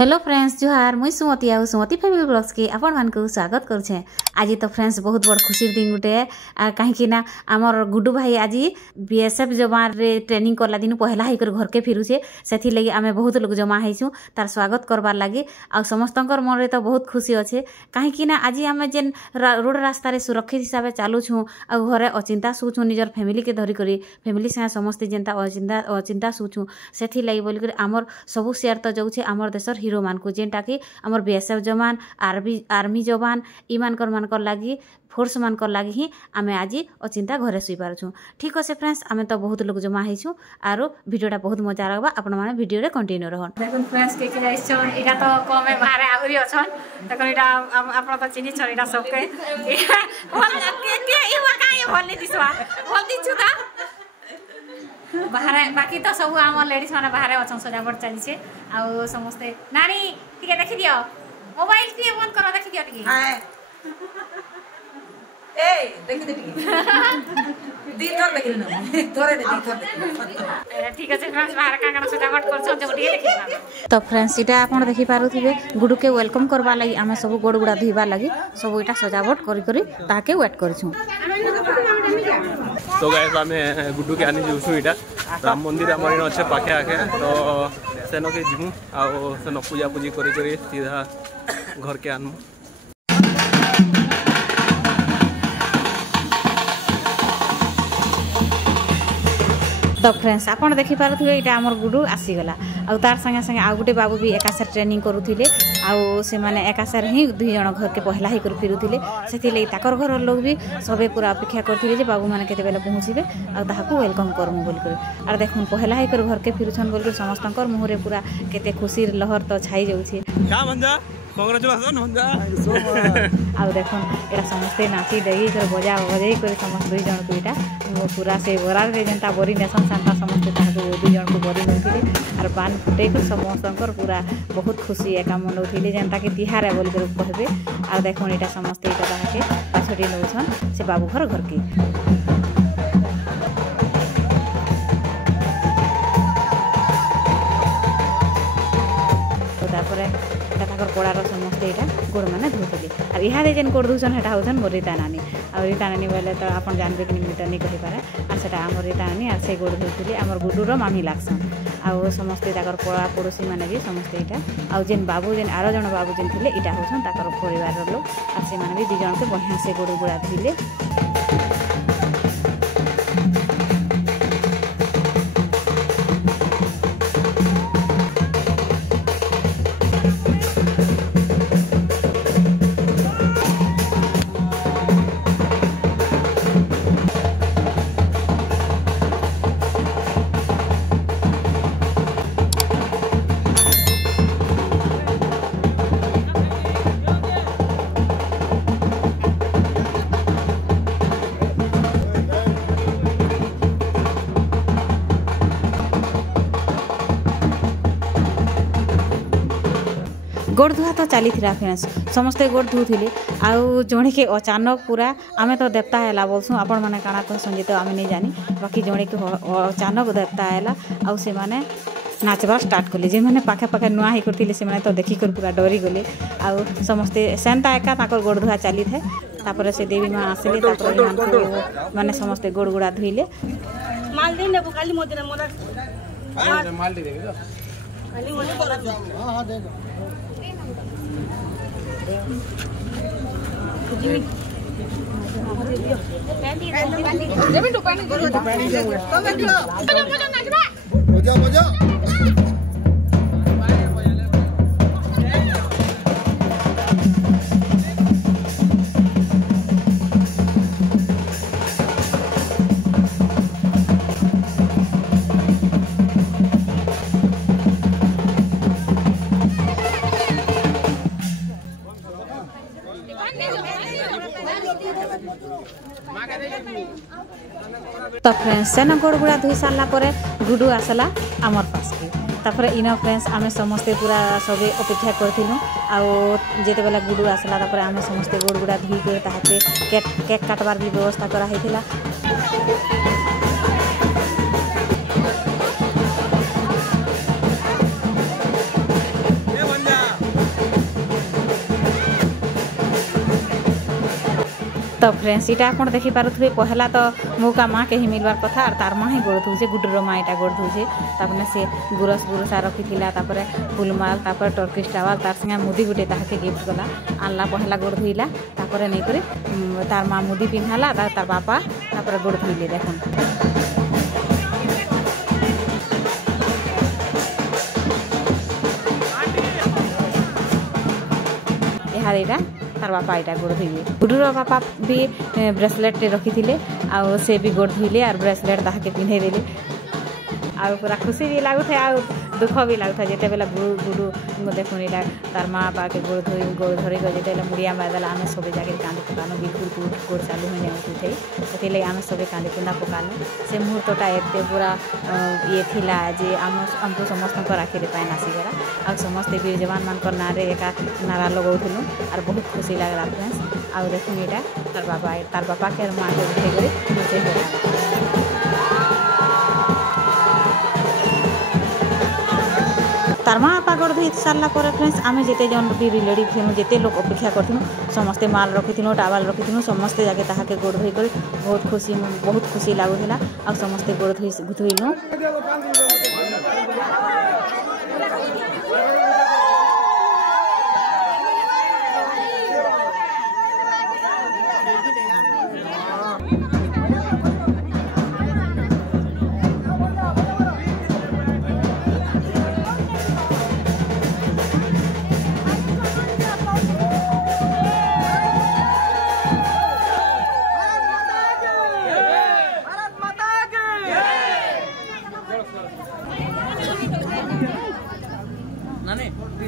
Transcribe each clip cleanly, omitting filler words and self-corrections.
Hello friends जुहार मुई सुमति आउ सुमति family blogs के आपण मान को स्वागत करछे। आज तो फ्रेंड्स बहुत बड़ खुशी दिन गुटे कहीं ना आमर गुड्डू भाई आज बीएसएफ जवान रे ट्रेनिंग करला दिन पहला ही कर घर के फिरुछे सेथि लगी आमे बहुत लोग जमा हैछु तार स्वागत करबार लागि आ समस्तंकर मन रे तो बहुत खुशी अच्छे कहीं ना आज आमे जेन रोड रास्ता रे सुरक्षित हिसाब से चालू छु आ घरे अचिंता सुछु निजर फैमिली के धरि करी फैमिली से समस्त जेनता अचिंता सुछु सेथि लगी बोल कर आमर सब शेयर तो जाउछे आमर देशर हीरो मान को जेनटा कि आमर बीएसएफ जवान आर्मी जवान इमानकर मानकर लागी फोर्स मानकर लागी ही आमे आज अचिंता घरे सुई पारछु। ठीक আছে फ्रेंड्स आमे तो बहुत लोग जमा हैछु आरो वीडियोटा बहुत मजा लागबा आपण माने वीडियो रे कंटिन्यू रहन। देखन फ्रेंड्स के जाइछन इटा तो कमे बाहर आउरी अछन देखन इटा आपण तो चिनी छन इटा सबके बोल के ई वकाय बोलली दिसवा बोल दिछु ता बाहर बाकी तो सब आम लेडीज माने बाहर अछन सजावट चली छे आ समस्त नानी ठीक देखि दियो मोबाइल के बंद करो देखि दियो ठीक ए देखि दे ठीक दिन थोर देखि न थोरे दे थोर ठीक আছে फ्रेंड्स बाहर कांगना सजावट करछन जे ओटी देखि तो फ्रेंड्स इटा आपण देखि पारुथिबे गुडू के वेलकम करबा लागि आमे सब गोड़ गुडा धुइबा लागि सब इटा सजावट करी करी ताके वेट करछु। तो गाइस आमे गुड्डू के आनी जोसु इटा राम मंदिर हमर इन अच्छे पाखे आके तो सेनो के जिमु आ सेनो पूजा पूजी करी करी सीधा घर के आनमु। तो फ्रेंड्स आपण देखि पारुथिबे इटा हमर गुडू आसी गला आ तार संगे संगे आ गुटे बाबू भी एकासर ट्रेनिंग करूथिले आ से माने एकासर ही दुई जण घर के पहला ही कर फिरुथिले सेति लई ताकर घर लोग भी सबे पूरा अपेक्षा करथिले जे बाबू माने केते बेले पहुंचीबे आ ताहाकू वेलकम करमु बोल कर आर देखुन पहला ही कर घर के फिरुछन बोल कर समस्तंकर मुहरे पूरा केते खुशी लहर तो छाई जाउछे। का मंजा कांग्रेचुलेशन मंजा आ देखुन एरा समस्त नाची देई कर बजा बजाई कर समस्त दुई जण को इटा पूरा से बरार रे जनता बोरी नेसन संता समस्त ताहाकू दुई जण को बोरी नथिले आर पान फुटे कर समस्तंकर पूरा बहुत खुशी एका मनौथिले जनता के तिहार है बोल कर कहबे आ देखुन इटा समस्त इटा ताहाके पाछडी नउछन से बाबू घर के कोड़ार समस्त यहाँ गोड़ मैंने धोते और इहादे जेन गोड़ धुसन हेटा होसन मोर रीता नानी और रीता नानी बोले तो आप जानते कि मिटा नहीं कहीपे और से आम रीता नानी और से गोड़ धोती आम गुडूर मामी लागसन आउ समस्ते कोड़ा पड़ोशी मैंने भी समस्ते यहाँ आउ जेन बाबू जेन आर जन बाबू जेन थे यहाँ होसन परिवार लोग और से भी दी जन के बढ़िया से गोड़ गुड़ा धोले। गोड़ धुआ तो चली फ्रेंड्स समस्ते गोड़ धुले आउ जड़े के अचानक पूरा आमे तो देवता है बोलसु आपण मैंने काना कहसन जी तो आमे नहीं जानी बाकी जड़े के अचानक देवता है आउ से माने नाचबा स्टार्ट कले जे माने पाखे पाखे नुआ ही करथिले से माने तो देखि कर पूरा डरी गले आउ समस्ते सेंता एका ताकर गोड़ धुआ चली थे तापर से देवी मां आसिले तापर माने समस्ते गोड़ गुड़ा धुइले माल दे ने खाली मोदे मोदा माल दे देबे खाली मोदे हां दे दो तो फ्रेंड्स सेन गोड़ गुड़ा धोई सारा गुडू आसला आमर पास के तापर इन फ्रेंड्स आम समस्ते पूरा सब अपेक्षा करूँ आते बेला गुडू आसला आम समस्ते गोड़ गुड़ा धोई कर केक काटबार भी व्यवस्था कराई। तो फ्रेंड्स इटा आप देखी पारे पहला तो मौका माँ के ही मिलवार कथा और तार माँ ही गोड़ धोचे गुडुर माँ यहाँ गोड़ धोचे तापर से गुरस गुरसा रखी फुलमाल तापर टर्किश टावल तार संगे मुदी गुटे ताके गिफ्ट कला आनला पहला गोड़ धोइला तापर नहीं करे तार माँ मुदी पिन्हाला तार बापा तापर गोड़ धोइले देखुन यहाँ तार बापा यहाँ गोड़ धोइले गुडुर बापा भी ब्रेसलेट रखी थे आउ से भी गोड़ धोइले और ब्रेसलेट ताके पिन्हे देले आ पूरा खुशी भी लगुता आ दुख भी लगुता जिते बेला गुडू देखुन यहाँ तार माँ बापा के गोड़ धरी जिते मुड़िया मारिदेला आम सब जगह कांदी पकालु बिल्कुल गोड़ चालू हो जाए उठे से आम सब कांदी कुंदा पकालु से मुहूर्तटा एत पूरा ये थिला जे आमको समस्त राखी पाइन आसीगला आ समस्ते भी जवान मान ना एका नारा लगाऊलु और बहुत खुशी लगला फ्रेंड्स आ देखुन यहाँ तार बापा के माँ के उठे नचे तार माँ बापा गोड़ धोई सारा पर फ्रेंड्स आम जिते जन भी रिलेटिव थी जिते लोग अपेक्षा करूँ समस्ते माल रखी टावल रखी समस्ते जाके ताके गोड़ धोई कर बहुत खुशी लगुला आ समस्ते गोड़ धोइलु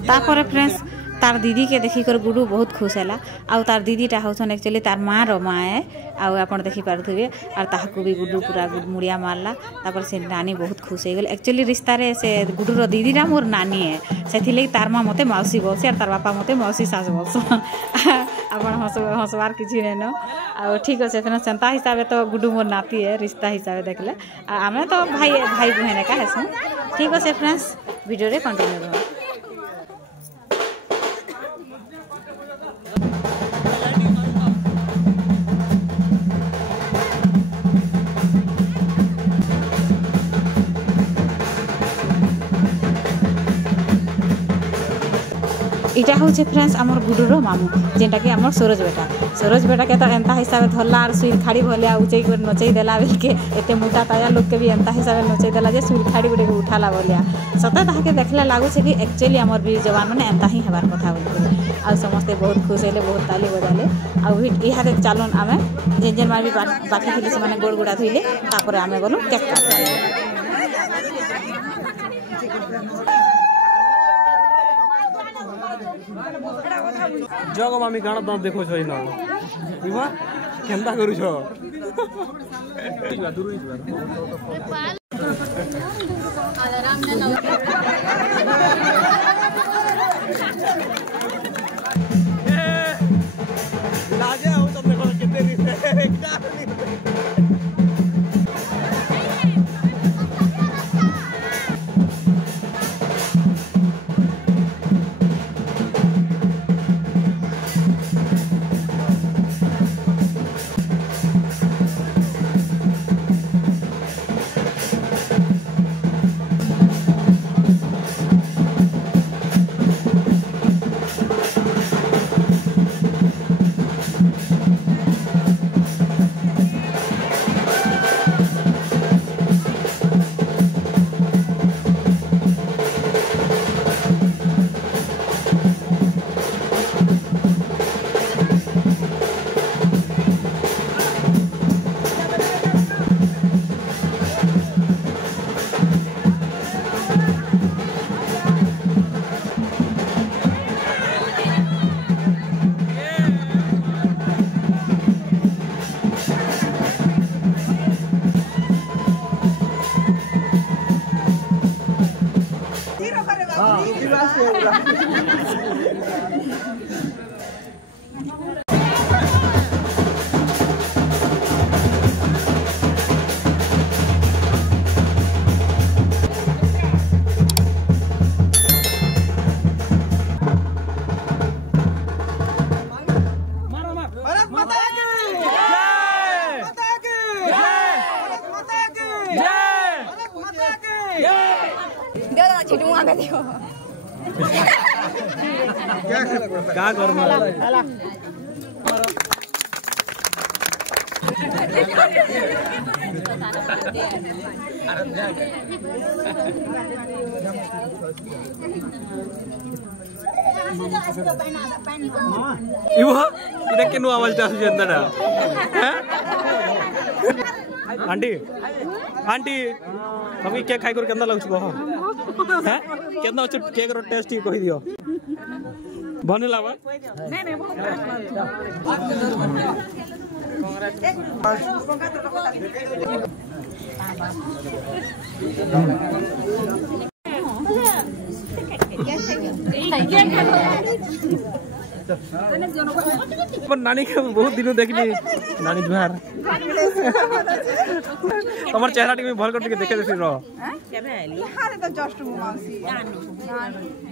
तापर फ्रेंड्स तार दीदी के देखिकर गुडू बहुत खुश है आउ तार दीदीटा हूँ एक्चुअली तार माँ रो माँ है आउ आप देखी पारे और ताकू भी गुडू पूरा मुड़िया मारला तापर से नानी बहुत खुश हो गल एक्चुअली रिश्ता रे से गुडू रो दीदीटा मोर नानी है से तार माँ मते मौसी बोलसी और तार बापा मते मौसी सास बोलस आप हंसबार किसी नहीं न आ ठीक अच्छे फिर सेंता हिसाब तो गुडू मोर नाती है रिश्ता हिसाब देखले आम तो भाई बहन का हेसु ठीक अच्छे फ्रेंड्स वीडियो रे कंटिन्यू रह इटा हूँ फ्रेंड्स आमर गुडुर मामू जेनटा कि आमर सरोज बेटा के तो एंता हिसाब से धरला और सुई खाड़ी भलिया उचई कर नचई देला बेल के एते मोटा ताया लोग के भी एंता हिसाब से नचई देला जे सुई खाड़ी गुटे के उठाला भलिया सते ताके देखले लागु से कि एक्चुअली आमर भी जवान माने एंता ही हेबार कथा बोलते आ समस्ते बहुत खुश हेले बहुत ताली बजाले आ इहा देख चालुन आमे जेन जेन मार भी बाकी थिले से माने गोड़ गोड़ा धोइले तापर आमे गलु केक काटले जग मामी गाना दाँत देखो छ इना इमा केंता करू छ दूर लाजे हो तुम देखो कितने भारत माता की का करबा इधर केनु आवाज टा सुजंदा आंटी आंटी तभी केक खाई कर केंदा लागछ कहो हैं केंदा छ केक रो टेस्ट ही कहि दियो बने लावा नहीं नहीं बहुत नानी के बहुत दिन देखली नानी जुहार तमर चेहरा टी भल कर देखे देसी रो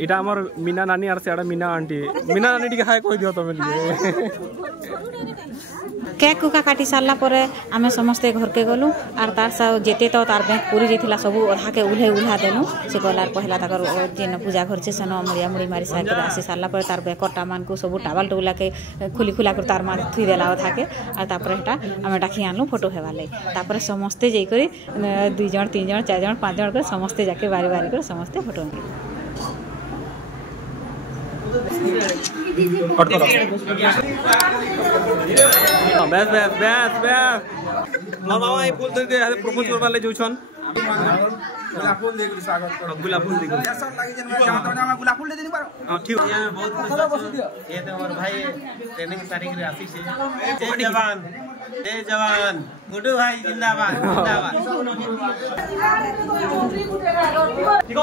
इटा हमर मीना नानी आर सेडा मीना आंटी मीना नानी टी खाए कहि दियो तमे केक कुका काटी सारला परे आमे समस्ते घर के गलु आर तार सा जेते तो तार बैंक पूरी जेथिला सब ओढ़ा के उल्हा देनु से गलार पहला तकर जेन पूजा घर से सनो मुड़िया मुड़ी मारी साइड कर आसी सारला परे तार बेकटा मान को सब टावल टोला के खुली खुला कर तार मा थुई देला थाके आर तापर हेटा आमे डाकी आनलु फोटो हेवाले तापर समस्ते जई करी 2 जण 3 जण 4 जण 5 जण कर समस्ते जाके बारी बारी कर समस्ते फोटो कट करो बस बस बस बस मामा भाई फूल दे प्रपोज करबा ले जोछन गुलाब फूल दे के स्वागत करो गुलाब फूल दे के सब लागि जन में गुलाब फूल दे देनी पारो हां ठीक है मैं बहुत खुश ये तो और भाई ट्रेनिंग तारीख रे ऑफिस है जय जवान गुड्डू भाई जिंदाबाद जिंदाबाद ठीक हो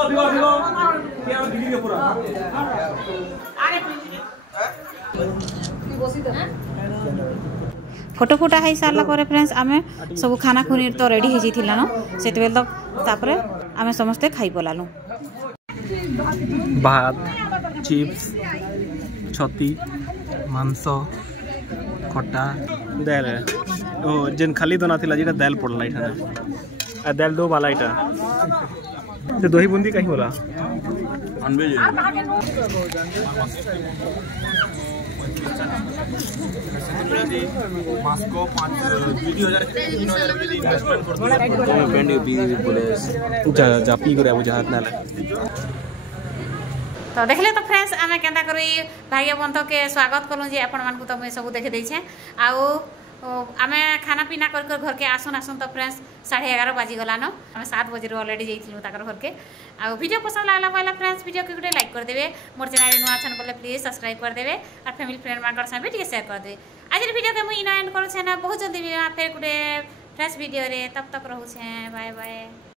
क्या दिल्ली के पूरा अरे फोटो फोटा है सारला परे फ्रेंड्स आमे सब खाना खुनी तो रेडी हे जिथिला न सेते बेल तो तापरे आमे समस्त खाई बोलालु भात चिप्स छती मांस खट्टा दाल ओ जेन खाली दोना थिला जेटा दाल पड़ला इठा आ दाल दो वाला इठा ते दही बूंदी कहीं होला अनबे जे मास्को 2000 इन्वेस्टमेंट कर दिया पेंड बी पुलिस जापी करे बुझात ना तो देखले तो फ्रेंड्स आमे केंदा करी भाग्य बंध के स्वागत कलु जे अपन मान को तो मैं सब देखे दै छे आउ आमे खाना पीना कर घर के आसुन तो फ्रेंड्स 11:30 बाजी गला न आमे 7 बजे ऑलरेडी जाइथिलु ताकर घर के आ वीडियो पसंद लागला पहला फ्रेंड्स वीडियो के गुटे लाइक कर देबे मोर चैनल नुआ छन बोले प्लीज सब्सक्राइब कर देबे और फैमिली फ्रेंड मानकर संगे भी शेयर कर देबे आज वीडियो के मुई इना एंड करू छे ना बहुत जल्दी फिर गुटे फ्रेश वीडियो रे तब तक रहू छे बाय बाय।